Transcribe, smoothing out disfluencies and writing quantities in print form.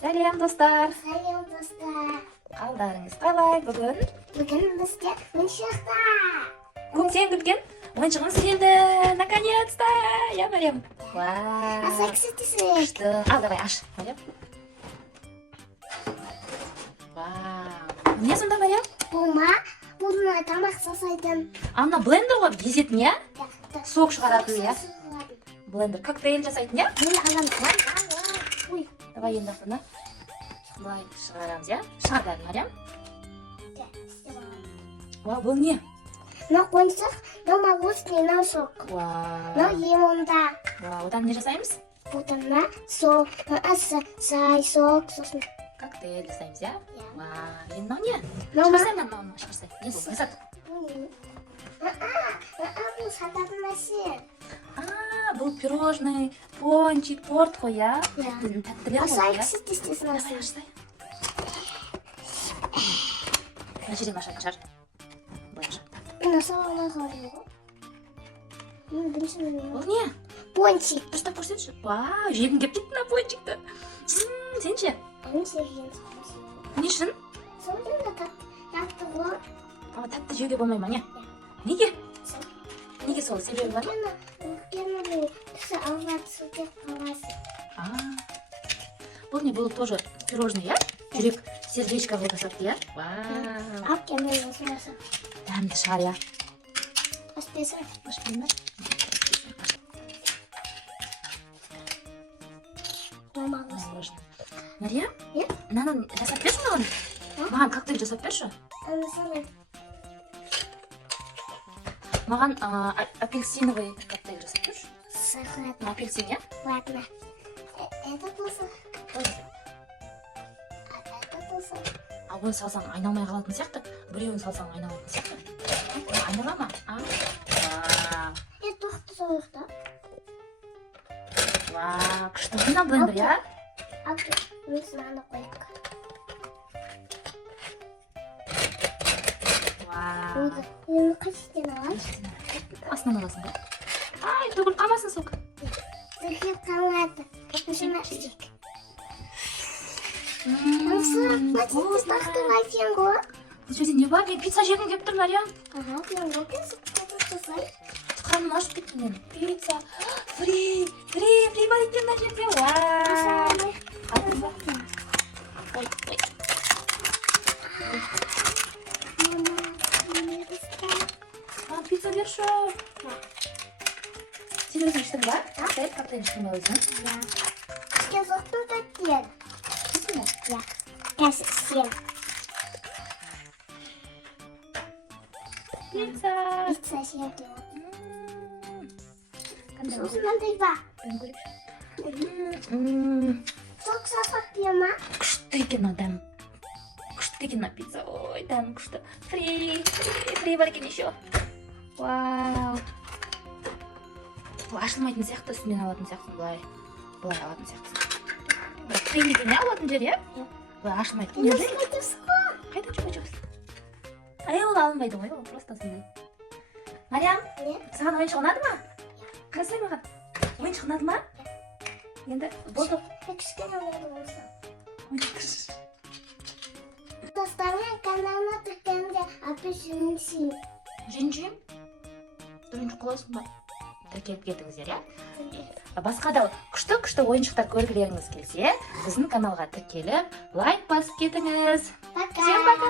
Сәлем достар. Сәлем достар. Қалдарыңыз қалай бүгін? Бүгін бізде ойыншықта. Көптен күткен ойыншығымыз келді. Наконец-то! Я Марем. Вау. Аса кісітісік. Что? Ал, давай, аш. Марем. Вау. Не сонда, Марем? Бұлма, бұлына тамақ жасайтын. Мына блендер ғой безетін, я? Сок шығаратын, я? Сок Блендер. Коктейль жасайтын, я? Мен ағам ой. Давай енді бұны. Былай шығарамыз, я? Шығардан, Марем. Вау, бұл не? Мынау ойыншық, мынау молочный, мынау сок. Вау. Мынау лимонда. Вау, одан не жасаймыз? Бұтына сок, сай, сок, сосын. Коктейль жасаймыз, я? Иә. Вау, енді мынау не? Мынау Шығарсай мынау шығарсай. Не бұл? Не сат? Бұл сататын нәрсе. Бұл пирожный, пончик, торт қой, я? Иә. Тәттілер Аса ғой, я? кісітісін Давай, аса. аштай. Мына жерден ашайын, жар. Былай жар. Мен аса олай қалдым ғой. Мен бірінші білмеймін. Бұл не? Пончик. Дұрыстап көрсетші. Вау, жегім кеп кетті мына пончикті. Сен ше? Мен sevген салмасы. Не үшін? Сонда тәтті ғой. Тәтті жеуге болмай ма, не? Неге? Неге сол себебі бар ма? Өйткені кісі алғат сөйтіп қаласың. Бұл не? Бұл тоже пирожный, я? Жүрек сердечко қылып жасапты, я? Вау. Алып кел мен осыласың. Дәмді шығар, я? Аспесің. Ашпайын ба? Болмағыз. Мария? Иә? Мынаны жасап берші маған? Маған коктейль жасап берші. Анысының. Маған апельсиновый коктейль жасап берші. Сахар. Апельсин, я? Ладно. Это болса. Это болса. Оны салсаң айналмай қалатын сияқты. Біреуін салсаң айналатын сияқты. Айнала ма? Вау. Тоқты соғықта. Вау, күшті. Мына блендер, я? Алып мен сынаны қойып. Вау. Мен қашықтен алам. Астынан аласың ба? Ай, түгіл қалмасын сок. Түгел қалмады. Үшіна істек. Тақтың айтен ғой. Бұл жерде не бар? Мен пицца жегім кеп тұр, Мария. Мен оқын сұқтасай. Қарным ашып кетті мен. Пицца. Фри бар екен мына жерде. Вау. Қатыр ба? Ой. Пицца берші. Сен өзің іштің ба? Коктейль іштің ба өзің? Ішке соқтың тәттен. Түсін бе? Кәсік сен. Пицца. Пицца сен деп. Сосын андай ба. Сок сасақ дей ма? Күшті екен адам. Күшті екен пицца. Ой, дәм күшті. Фри бар екен еще. Вау. Бұл ашылмайтын сияқты, үстінен алатын сияқты. Бұлай алатын сияқты. Бірақ қиын екен, я алатын жер, я? Бұлай ашылмайды. Қайда жүрмейсің? Ол алынбайды ғой, ол просто сондай. Мариам, саған ойыншық ұнады ма? Қарасай маған. Ойыншық ұнады ма? Енді болды. Кішкене ұнады болса. Достармен каналына тіркеліңдер, апельсиннің сүйін. Жүйін? Ойыншық қолайсың ба? Тіркеліп кетіңіздер, я? Басқа да күшті ойыншықтар көргілеріңіз келсе, біздің каналға тіркеліп, лайк басып кетіңіз. Пока! Всем пока!